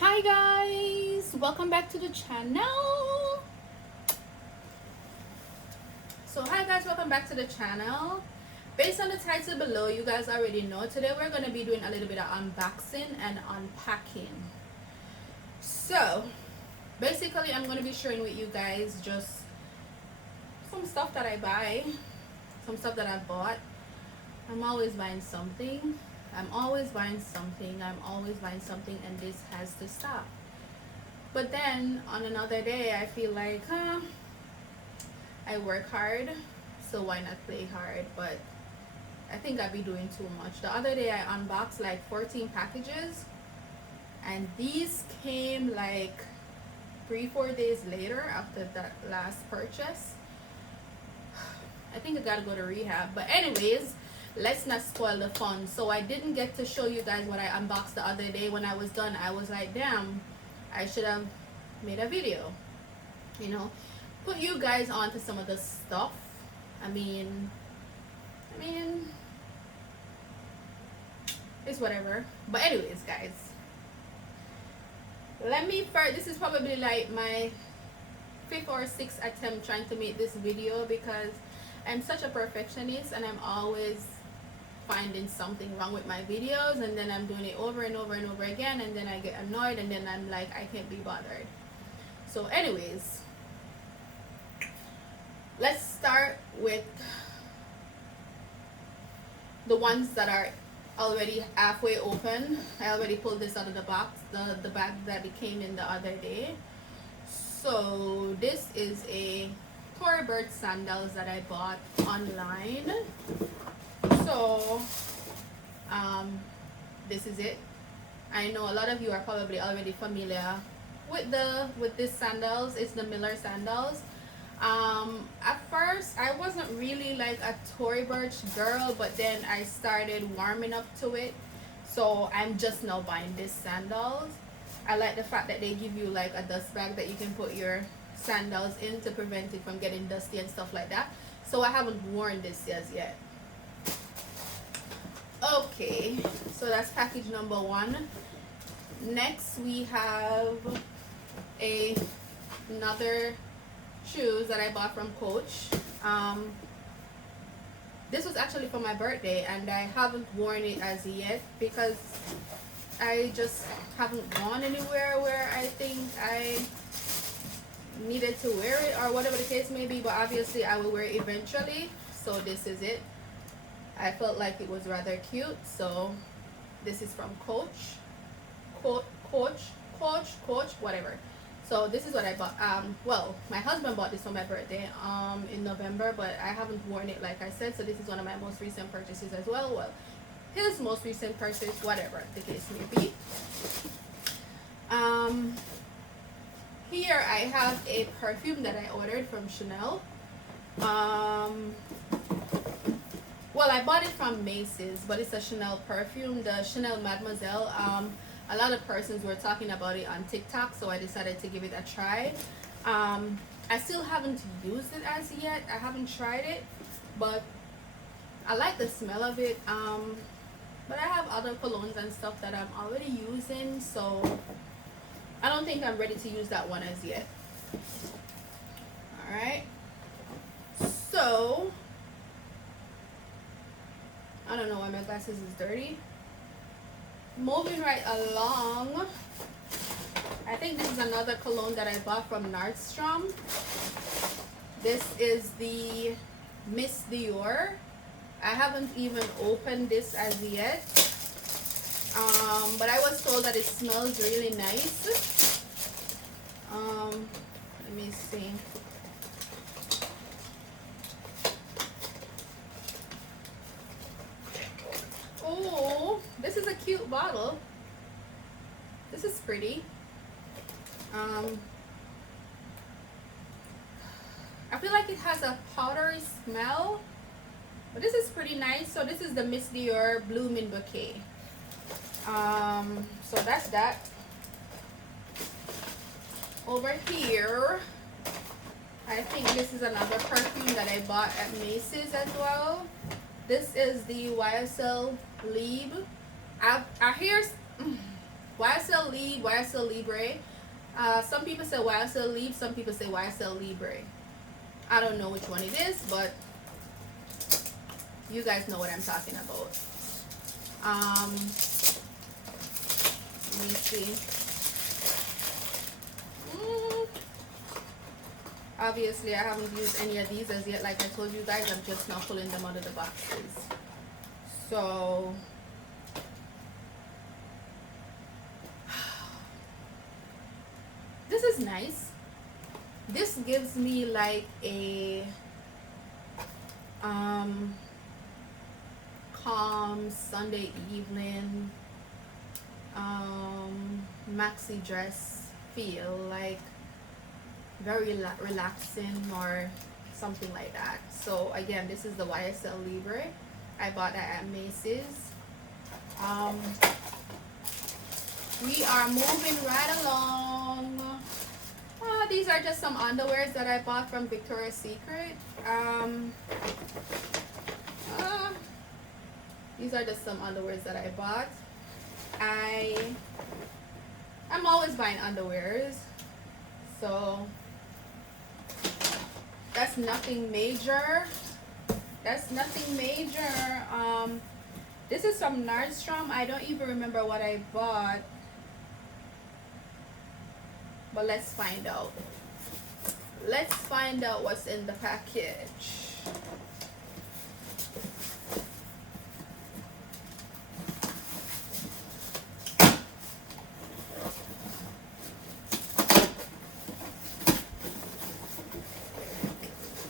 Hi guys, welcome back to the channel. Welcome back to the channel. Based on the title below, you guys already know today we're going to be doing a little bit of unboxing and unpacking. So basically I'm going to be sharing with you guys just some stuff that I buy, some stuff that I bought. I'm always buying something. And this has to stop. But then on another day I feel like I work hard, so why not play hard? But I think I'd be doing too much. The other day I unboxed like 14 packages, and these came like 3-4 days later after that last purchase. I think I gotta go to rehab. But anyways, let's not spoil the fun. So I didn't get to show you guys what I unboxed the other day. When I was done, I was like, damn, I should have made a video, you know, put you guys on to some of the stuff. I mean it's whatever. But anyways guys, this is probably like my 5th or 6th attempt trying to make this video, because I'm such a perfectionist and I'm always finding something wrong with my videos, and then I'm doing it over and over and over again, and then I get annoyed, and then I'm like, I can't be bothered. So anyways, let's start with the ones that are already halfway open. I already pulled this out of the box, the bag that it came in the other day. So this is a Tory Burch sandals that I bought online. So this is it. I know a lot of you are probably already familiar with this sandals. It's the Miller sandals. At first I wasn't really like a Tory Burch girl, but then I started warming up to it, so I'm just now buying this sandals. I like the fact that they give you like a dust bag that you can put your sandals in to prevent it from getting dusty and stuff like that. So I haven't worn this as yet. Okay, so that's package number 1. Next we have another shoes that I bought from Coach. This was actually for my birthday, and I haven't worn it as yet because I just haven't gone anywhere where I think I needed to wear it, or whatever the case may be. But obviously I will wear it eventually. So this is it. I felt like it was rather cute, so this is from Coach, whatever. So this is what I bought. Well, my husband bought this for my birthday in November, but I haven't worn it, like I said. So this is one of my most recent purchases as well. Well, his most recent purchase, whatever the case may be. Here I have a perfume that I ordered from Chanel. Well, I bought it from Macy's, but it's a Chanel perfume, the Chanel Mademoiselle. A lot of persons were talking about it on TikTok, so I decided to give it a try. I still haven't used it as yet. I haven't tried it, but I like the smell of it. But I have other colognes and stuff that I'm already using, so I don't think I'm ready to use that one as yet. Alright, so I don't know why my glasses is dirty. Moving right along, I think this is another cologne that I bought from Nordstrom. This is the Miss Dior. I haven't even opened this as yet, but I was told that it smells really nice. Let me see. Oh, this is a cute bottle. This is pretty. I feel like it has a powdery smell, but this is pretty nice. So this is the Miss Dior Blooming Bouquet. So that's that. Over here, I think this is another perfume that I bought at Macy's as well. This is the YSL Libre. I hear YSL Li, YSL Libre. Some people say YSL Libre, some people say YSL Libre. I don't know which one it is, but you guys know what I'm talking about. Let me see. Obviously, I haven't used any of these as yet. Like I told you guys, I'm just now pulling them out of the boxes. So, this is nice. This gives me like a calm Sunday evening maxi dress feel, like very relaxing or something like that. So again, this is the YSL Libre. I bought that at Macy's. We are moving right along. These are just some underwears that I bought from Victoria's Secret. These are just some underwears that I bought. I'm always buying underwears, so that's nothing major. That's nothing major. This is from Nordstrom. I don't even remember what I bought, but let's find out. Let's find out what's in the package.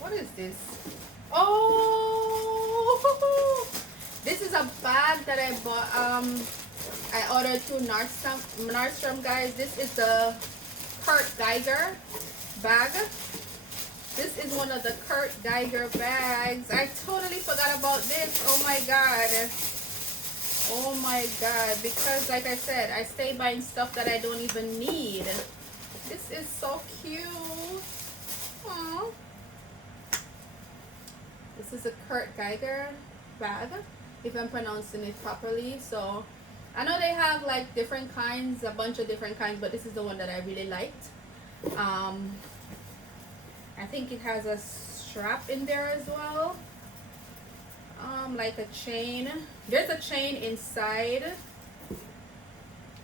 What is this? Oh, this is a bag that I bought. I ordered through Nordstrom, guys. This is the Kirk Geiger bag. This is one of the Kirk Geiger bags. I totally forgot about this. Oh my god. Oh my god. Because like I said, I stay buying stuff that I don't even need. This is so cute. Aww. This is a Kirk Geiger bag, if I'm pronouncing it properly. So I know they have like different kinds, a bunch of different kinds, but this is the one that I really liked. I think it has a strap in there as well, like a chain. There's a chain inside,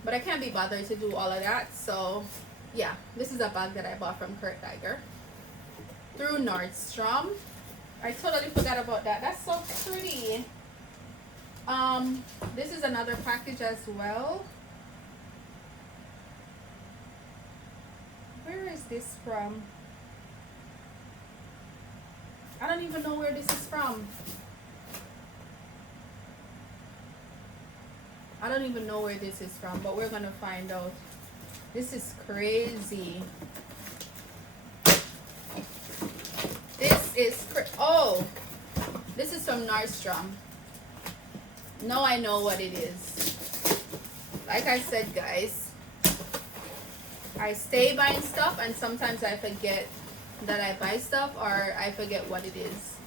but I can't be bothered to do all of that. So yeah, this is a bag that I bought from Kirk Geiger through Nordstrom. I totally forgot about that. That's so pretty. This is another package as well. Where is this from? I don't even know where this is from. I don't even know where this is from, but we're gonna find out. This is crazy. This is this is from Nordstrom. Now I know what it is. Like I said, guys, I stay buying stuff and sometimes I forget that I buy stuff, or I forget what it is.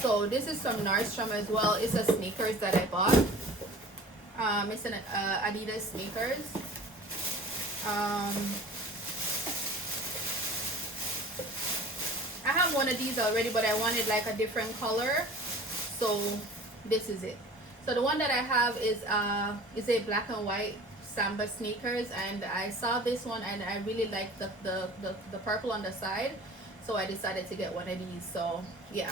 So this is from Nordstrom as well. It's a sneakers that I bought. It's an Adidas sneakers. I have one of these already, but I wanted like a different color, so this is it. So the one that I have is a black and white Samba sneakers, and I saw this one and I really liked the purple on the side, so I decided to get one of these. So yeah.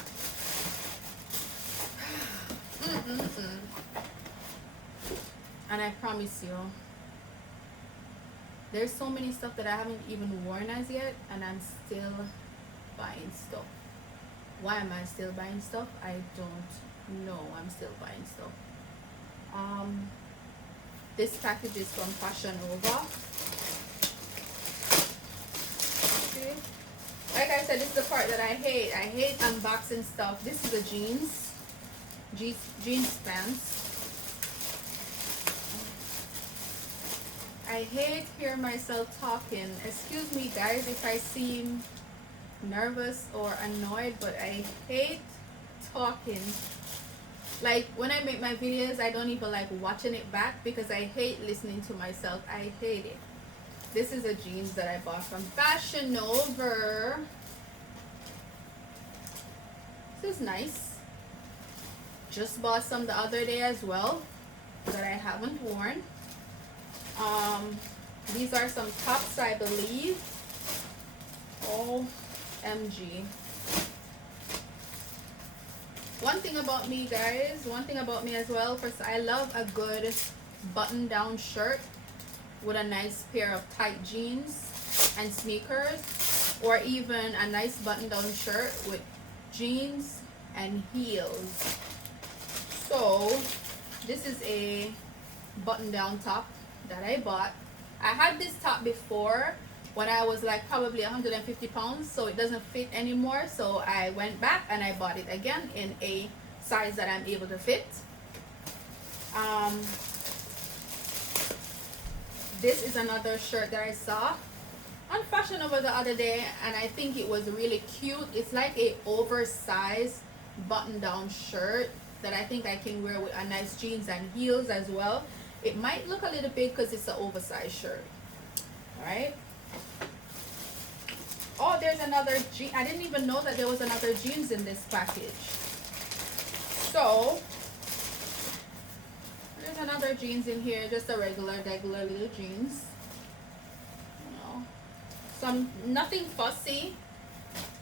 And I promise you, there's so many stuff that I haven't even worn as yet, and I'm still buying stuff. Why am I still buying stuff? I don't know. I'm still buying stuff. This package is from Fashion Nova. Okay. Like I said, this is the part that I hate. I hate unboxing stuff. This is a jeans pants. I hate hearing myself talking. Excuse me, guys, if I seem nervous or annoyed, but I hate talking Like when I make my videos, I don't even like watching it back because I hate listening to myself. I hate it. This is a jeans that I bought from Fashion Nova. This is nice. Just bought some the other day as well that I haven't worn. These are some tops, I believe. OMG. One thing about me, guys, one thing about me as well, first, I love a good button down shirt with a nice pair of tight jeans and sneakers, or even a nice button down shirt with jeans and heels. So this is a button down top that I bought. I had this top before when I was like probably 150 pounds, so it doesn't fit anymore, so I went back and I bought it again in a size that I'm able to fit. This is another shirt that I saw on Fashion Over the other day, and I think it was really cute. It's like a oversized button down shirt that I think I can wear with a nice jeans and heels as well. It might look a little big because it's an oversized shirt. All right. Oh, there's another jean. I didn't even know that there was another jeans in this package. So there's another jeans in here, just a regular little jeans. You know, some nothing fussy.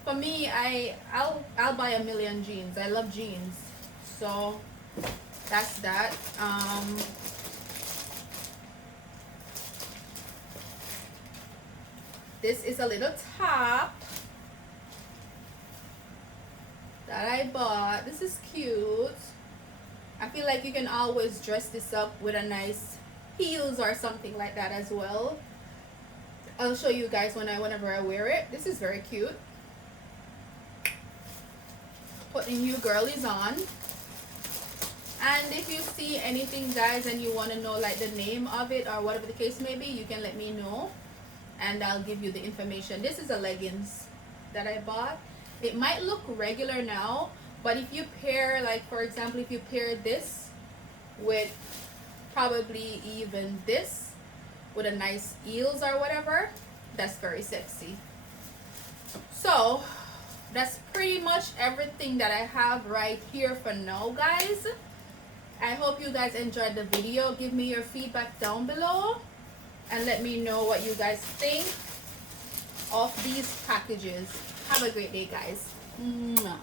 For me, I'll buy a million jeans. I love jeans. So that's that. This is a little top that I bought. This is cute. I feel like you can always dress this up with a nice heels or something like that as well. I'll show you guys whenever I wear it. This is very cute. Putting you girlies on. And if you see anything, guys, and you want to know like the name of it or whatever the case may be, you can let me know and I'll give you the information. This is a leggings that I bought. It might look regular now, but if you pair, like for example, if you pair this with probably even this with a nice heels or whatever, that's very sexy. So that's pretty much everything that I have right here for now, guys. I hope you guys enjoyed the video. Give me your feedback down below and let me know what you guys think of these packages. Have a great day, guys. Mwah.